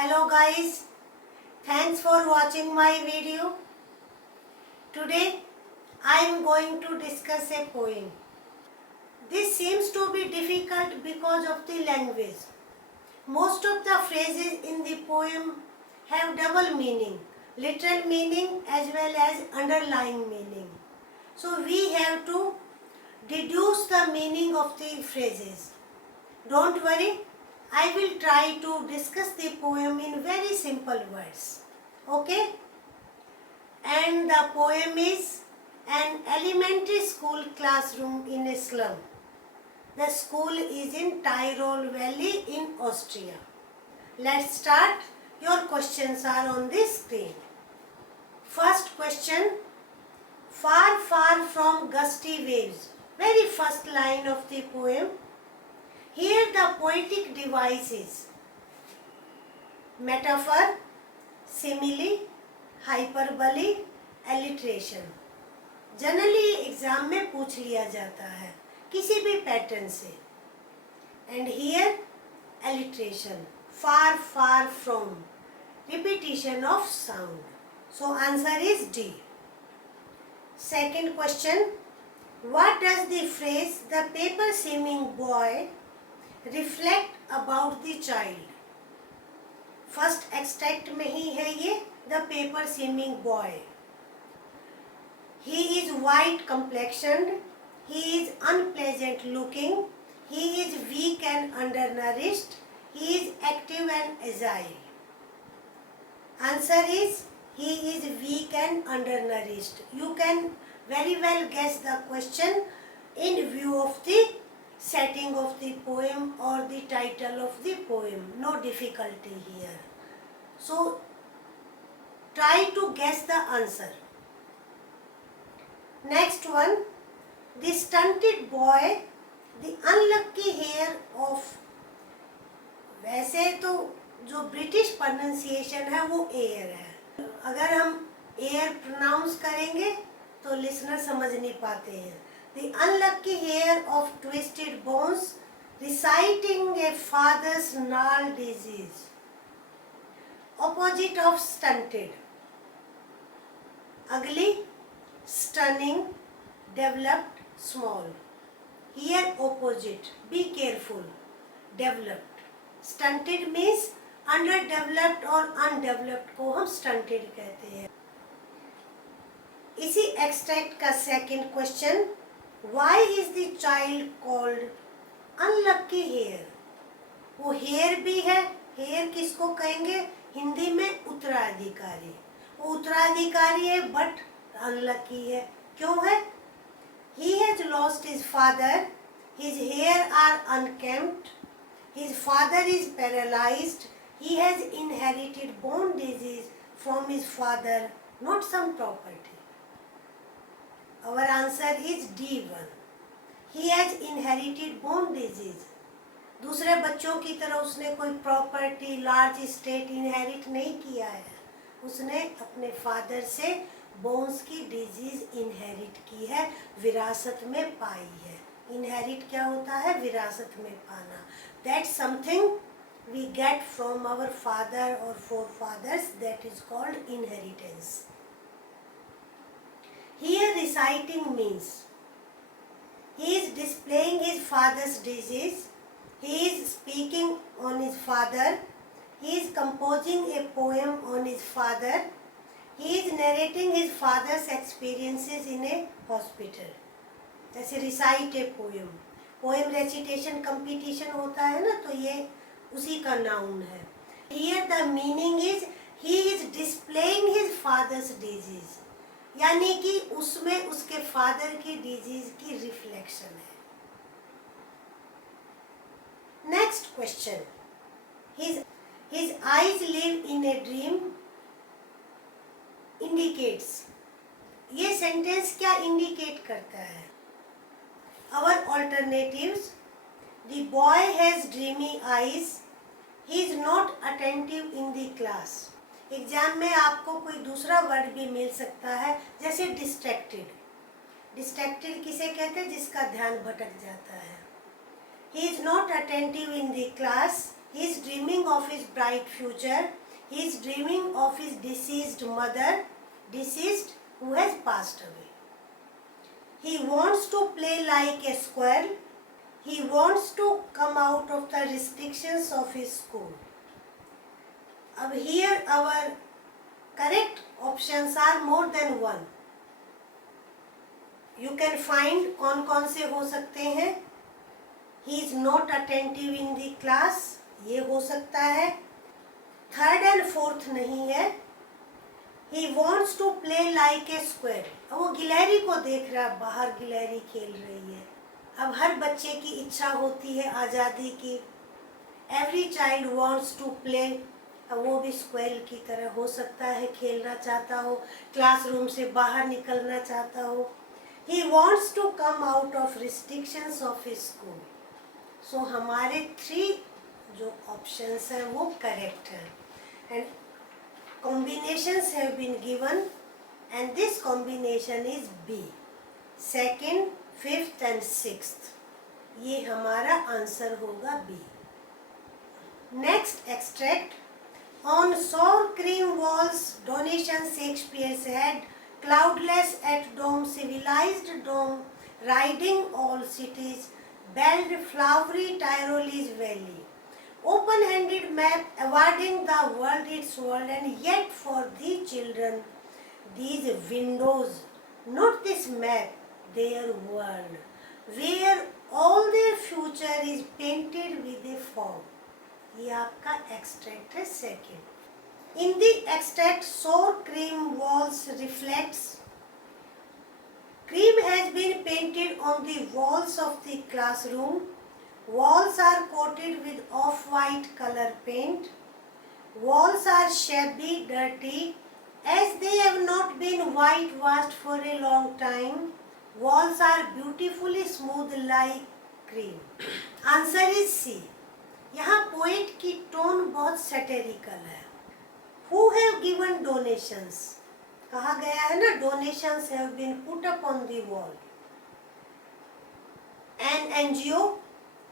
Hello guys, thanks for watching my video. Today I am going to discuss a poem. This seems to be difficult because of the language. Most of the phrases in the poem have double meaning, literal meaning as well as underlying meaning. So we have to deduce the meaning of the phrases. Don't worry, I will try to discuss the poem in very simple words. Okay? And the poem is an elementary school classroom in a slum. The school is in Tyrol Valley in Austria. Let's start. Your questions are on the screen. First question. Far, far from gusty waves. Very first line of the poem. Here the poetic device is metaphor, simile, hyperbole, alliteration. Generally exam में पूछ लिया जाता है किसी भी pattern से. And here alliteration, far far from, repetition of sound. So answer is D. Second question, what does the phrase the paper seeming boy reflect about the child? First extract में ही है ये the paper seeming boy. He is white complexioned, he is unpleasant looking, he is weak and undernourished, he is active and agile. Answer is he is weak and undernourished. You can very well guess the question in view of the setting of the poem or the title of the poem. No difficulty here. So try to guess the answer. Next one, the stunted boy, the unlucky hair of. वैसे तो जो British pronunciation है वो air है. अगर हम air pronounce करेंगे तो लिसनर समझ नहीं पाते हैं. The unlucky hair of twisted bones, reciting a father's gnarled disease. Opposite of stunted. Ugly, stunning, developed, small. Here opposite. Be careful. Developed. Stunted means underdeveloped और undeveloped को हम stunted कहते हैं. इसी एक्सट्रैक्ट का second question, Why is the child called unlucky hair? वो hair भी है. हेयर किसको कहेंगे हिंदी में? उत्तराधिकारी. वो उत्तराधिकारी है बट अनलकी है. क्यों है? He has lost his father. His hair are unkempt. His father is paralyzed. He has inherited bone disease from his father, not some property. Our answer is D1. He has inherited bone disease. दूसरे बच्चों की तरह उसने कोई property, large state inherit नहीं किया है. उसने अपने फादर से बोन्स की डिजीज इनहेरिट की है, विरासत में पाई है. इनहेरिट क्या होता है? विरासत में पाना. That's something we get from our father or forefathers, that is called inheritance. Here reciting means he is displaying his father's disease, he is speaking on his father, he is composing a poem on his father, he is narrating his father's experiences in a hospital. जैसे recite a poem. Poem recitation competition होता है ना, तो ये उसी का noun है. Here the meaning is he is displaying his father's disease. यानी कि उसमें उसके फादर की डिजीज की रिफ्लेक्शन है. Next question, his eyes live in a dream indicates. ये सेंटेंस क्या इंडिकेट करता है? Our alternatives, the boy has dreamy eyes, he is not attentive in the class. Exam में आपको कोई दूसरा वर्ड भी मिल सकता है, जैसे डिस्ट्रैक्टेड. डिस्ट्रैक्टेड किसे कहते हैं? जिसका ध्यान भटक जाता है. He is not attentive in the class. He is dreaming of his bright future. He is dreaming of his deceased mother, deceased who has passed away. He wants to play like a squirrel. He wants to come out of the restrictions of his school. अब here our correct options are more than one. You can find कौन से हो सकते हैं. He is not attentive in the class, ये हो सकता है. थर्ड एंड फोर्थ नहीं है. He wants to play like a squirrel. अब वो गिलहरी को देख रहा है, बाहर गिलहरी खेल रही है. अब हर बच्चे की इच्छा होती है आज़ादी की. Every child wants to play. अब वो भी स्क्वेरल की तरह हो सकता है, खेलना चाहता हो, क्लासरूम से बाहर निकलना चाहता हो. He wants to come out of restrictions of his school. So हमारे 3 जो ऑप्शंस हैं वो करेक्ट हैं. And combinations have been given and this combination is B. 2nd, 5th and 6th. ये हमारा आंसर होगा B. Next extract. On sour cream walls, donation Shakespeare said, cloudless at dome, civilized dome, riding all cities, belled flowery Tyrolese valley. Open-handed map awarding the world its world, and yet for the children, these windows, not this map, their world, where all their future is painted with a fog. ये आपका extract है second. In the extract, sour cream walls reflects. Cream has been painted on the walls of the classroom. Walls are coated with off-white color paint. Walls are shabby, dirty, as they have not been whitewashed for a long time. Walls are beautifully smooth like cream. Answer is C. यहाँ poet की tone बहुत सैटेरिकल है. Who have given donations? कहा गया है ना, donations have been put up on the wall. An NGO,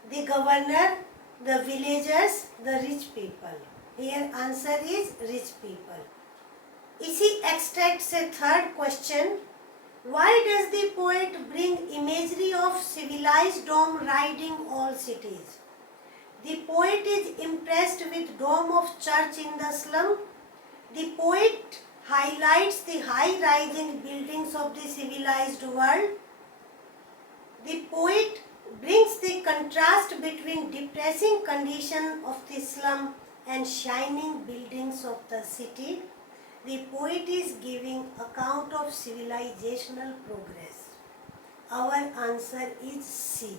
the governor, the villagers, the rich people. Here answer is rich people. इसी extract से third question. Why does the poet bring imagery of civilized dome riding all cities? The poet is impressed with dome of church in the slum. The poet highlights the high-rising buildings of the civilized world. The poet brings the contrast between depressing condition of the slum and shining buildings of the city. The poet is giving account of civilizational progress. Our answer is C.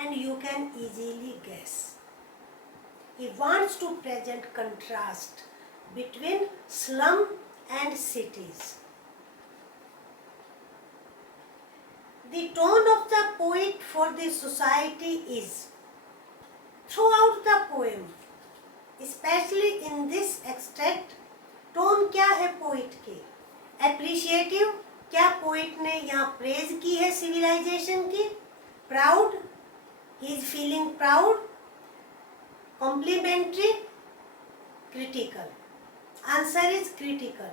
And you can easily guess. He wants to present contrast between slum and cities. The tone of the poet for the society is, throughout the poem, especially in this extract, tone क्या है poet की? Appreciative, क्या poet ने यहाँ praise की है civilisation की? Proud, he is feeling proud. Complimentary, critical. Answer is critical.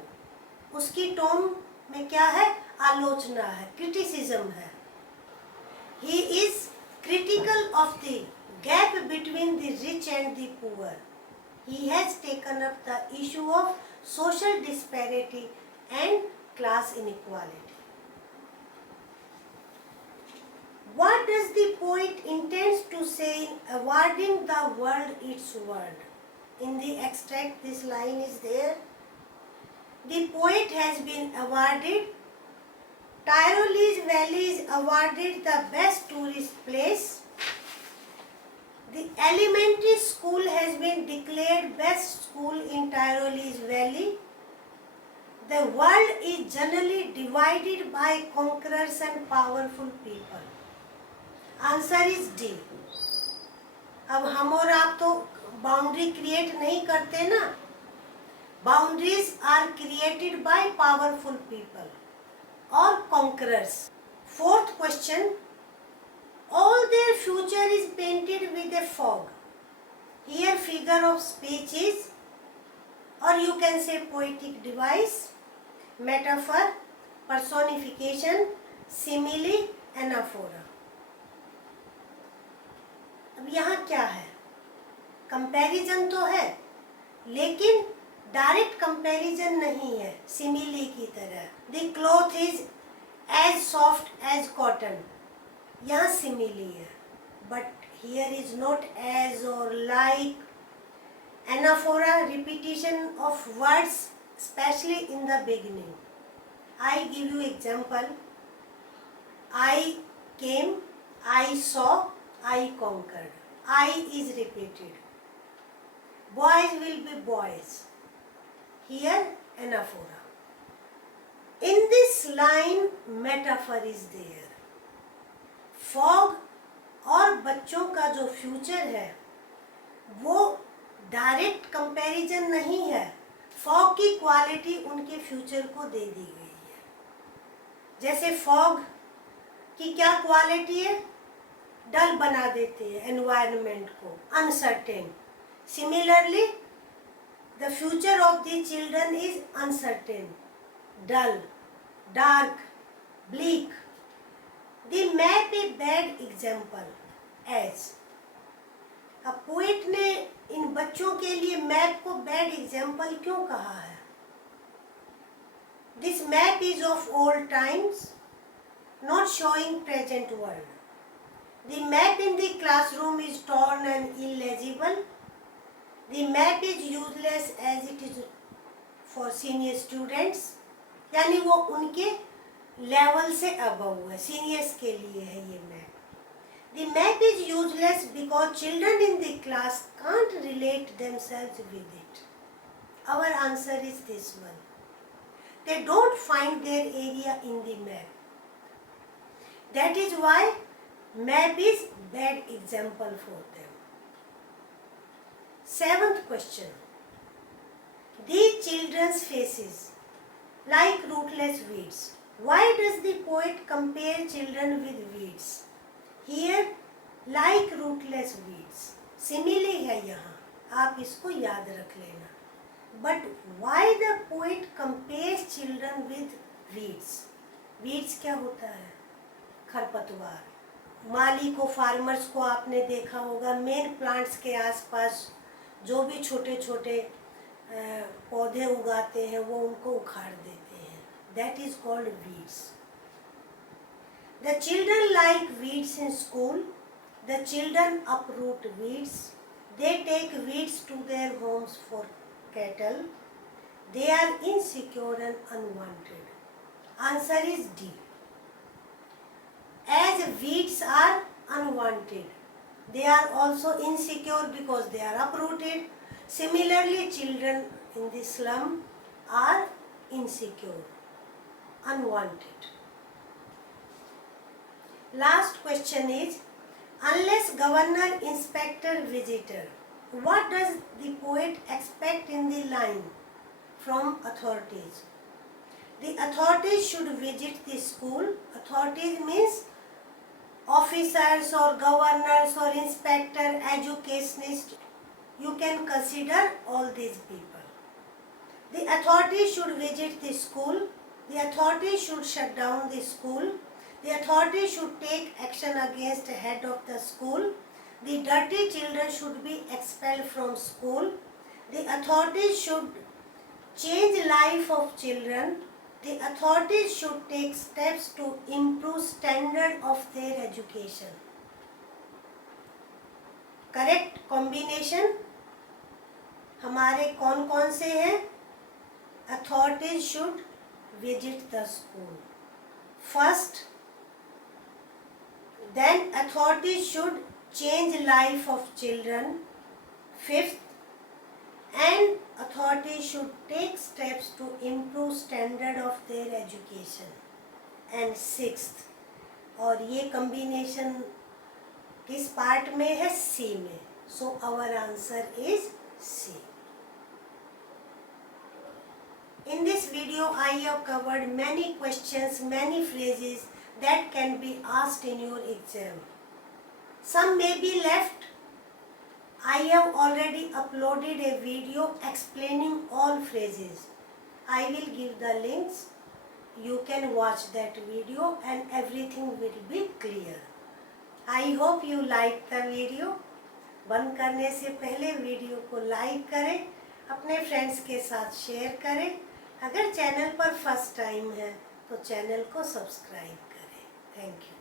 उसकी टोन में क्या है? आलोचना है, criticism है. He is critical of the gap between the rich and the poor. He has taken up the issue of social disparity and class inequality. What does the poet intends to say in awarding the world its world? In the extract, this line is there. The poet has been awarded. Tyrolese Valley is awarded the best tourist place. The elementary school has been declared best school in Tyrolese Valley. The world is generally divided by conquerors and powerful people. Answer is D. अब हम और आप तो boundary create नहीं करते ना. Boundaries are created by powerful people और conquerors. Fourth question. All their future future is painted with a fog. Here figure of speech is, or you can say poetic device, metaphor, personification, simile, anaphora. अब यहाँ क्या है? Comparison तो है, लेकिन direct comparison नहीं है सिमिली की तरह. The cloth is as soft as cotton. यहाँ सिमिली है, but here is not as और like. Anaphora, repetition of words, especially in the beginning. I give you example. I came, I saw, I conquered. I is repeated. Boys will be boys. Here, anaphora. In this line, metaphor is there. Fog और बच्चों का जो future है वो direct comparison नहीं है. Fog की quality उनके फ्यूचर को दे दी गई है. जैसे फॉग की क्या क्वालिटी है? डल बना देते हैं एनवायरनमेंट को, uncertain. Similarly the future of the children is uncertain, dull, dark, bleak. The map a bad example as. अब पोइट ने इन बच्चों के लिए मैप को बैड एग्जाम्पल क्यों कहा है? This map is of old times, not showing present world. The map in the classroom is torn and illegible. The map is useless as it is for senior students. यानी वो उनके level से above है, seniors के लिए है ये map. The map is useless because children in the class can't relate themselves with it. Our answer is this one. They don't find their area in the map. That is why map is bad example for them. 7th question. These children's faces like rootless weeds. Why does the poet compare children with weeds? Here, like rootless weeds. Simile है यहाँ, आप इसको याद रख लेना. But why the poet compares children with weeds? Weeds क्या होता है? खरपतवार. माली को, फार्मर्स को आपने देखा होगा, मेन प्लांट्स के आसपास जो भी छोटे छोटे पौधे उगाते हैं वो उनको उखाड़ देते हैं. That is called weeds. The children like weeds in school. The children uproot weeds. They take weeds to their homes for cattle. They are insecure and unwanted. Answer is D. As weeds are unwanted, they are also insecure because they are uprooted. Similarly, children in the slum are insecure, unwanted. Last question is, unless governor, inspector, visitor, what does the poet expect in the line from authorities? The authorities should visit the school. Authorities means officers or governors or inspector, educationist. You can consider all these people. The authorities should visit the school. The authorities should shut down the school. The authorities should take action against the head of the school. The dirty children should be expelled from school. The authorities should change life of children. The authorities should take steps to improve standard of their education. Correct combination हमारे कौन कौन से हैं? Authorities should visit the school. First, then authorities should change life of children. Fifth, and authorities should take steps to improve standard of their education. And sixth, और ये combination किस part में है? C में. So our answer is C. In this video, I have covered many questions, many phrases that can be asked in your exam. Some may be left. I have already uploaded a video explaining all phrases. I will give the links. You can watch that video and everything will be clear. I hope you like the video. बंद करने से पहले video को like करें, अपने friends के साथ share करें। अगर चैनल पर फर्स्ट टाइम है तो चैनल को सब्सक्राइब करें। Thank you.